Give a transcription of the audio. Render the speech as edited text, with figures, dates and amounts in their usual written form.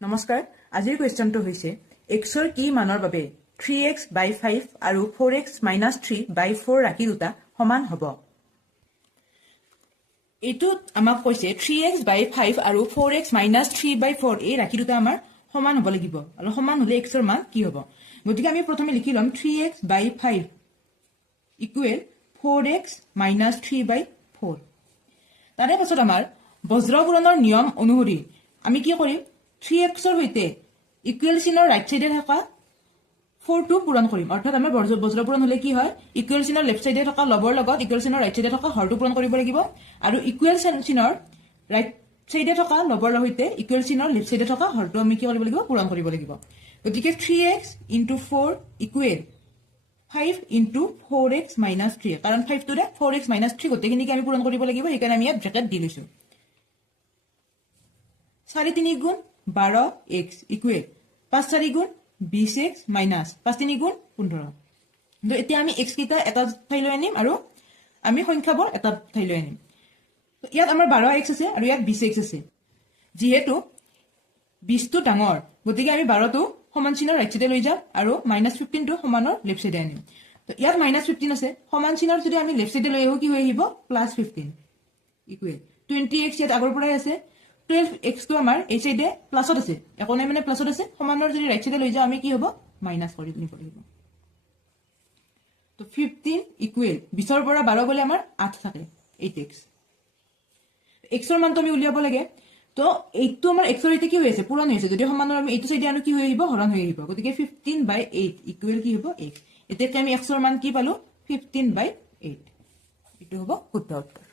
নমস্কাৰ আজিৰ কোৱেশ্চনটো হৈছে xৰ কি মানৰ বাবে 3x/5 আৰু 4x-3/4 ৰাশি দুটা সমান হ'ব এইটো আমাক কৈছে 3x/5 আৰু 4x-3/4 এই ৰাশি দুটা আমাৰ সমান হ'ব লাগিব আৰু সমান হ'লে xৰ মান কি হ'ব গতিকে আমি প্ৰথমে লিখি লম 3x/5 ইকুৱেল 4x-3/4 তাৰে পাছত আমাৰ বজ্ৰপুৰণৰ নিয়ম অনুসৰি আমি কি কৰিম 3xৰ সৈতে ইকুৱেল চিনৰ ৰাইট সাইডে থকা 4 টো পূৰণ কৰিম অৰ্থাৎ আমাৰ বজ্ৰপুৰণ হলে কি হয় ইকুৱেল চিনৰ লেফট সাইডে থকা লবৰ লগত ইকুৱেল চিনৰ ৰাইট সাইডে থকা হৰটো পূৰণ কৰিব লাগিব আৰু ইকুৱেল চিনৰ ৰাইট সাইডে থকা লবৰ সৈতে ইকুৱেল চিনৰ লেফট সাইডে থকা হৰটো আমি কি কৰিব লাগিব পূৰণ কৰিব লাগিব গতিকে 3x * 4 ইকুৱেল 5 * 4x - 3 কাৰণ 5 টোৰে 4x - 3 গোটেইখিনিকে আমি পূৰণ কৰিব লাগিব সেইকাৰণে আমি ইয়াত ব্ৰেকেট দি লৈছো 4 × 3 = 12x ইকুৱেল 5 × 4 = 20x মাইনাস 5 × 3 = 15 তো এতিয়া আমি x কিটা এটা ঠাইলৈ আনিম আৰু আমি সংখ্যাবোৰ এটা ঠাইলৈ আনিম তো ইয়াত আমাৰ 12x আছে আৰু ইয়াত 20x আছে যেহেতু 20 টো ডাঙৰ গতিকে আমি 12 টো সমান চিনৰ ৰাইট সাইডে লৈ যাম আৰু -15 টো সমানৰ লেফট সাইডে আনিম তো ইয়াত -15 আছে সমান চিনৰ যদি আমি লেফট সাইডে লৈ আহো কি হৈ আহিব +15 ইকুৱেল 20x ইয়াত আগৰ পৰাই আছে 12x টো আমাৰ এই সাইডে প্লাসত আছে একো নাই মানে প্লাসত আছে সমানৰ যদি ৰাইট সাইডে লৈ যাও আমি কি হ'ব মাইনাস কৰি নিব লাগিব তো 15 ইকুৱেল 20 ৰ পৰা 12 গলে আমাৰ 8 থাকে 8x x ৰ মানটো আমি উলিয়াব লাগে তো এইটো আমাৰ x ৰ সৈতে কি হৈ আছে পূৰণ হৈ আছে যদি সমানৰ আমি এইটো সাইডে আনো কি হৈ আহিব হৰণ হৈ আহিব গতিকে 15/8 ইকুৱেল কি হ'ব x এতিয়া আমি x ৰ মান কি পালো 15/8 এইটো হ'ব শুদ্ধ উত্তৰ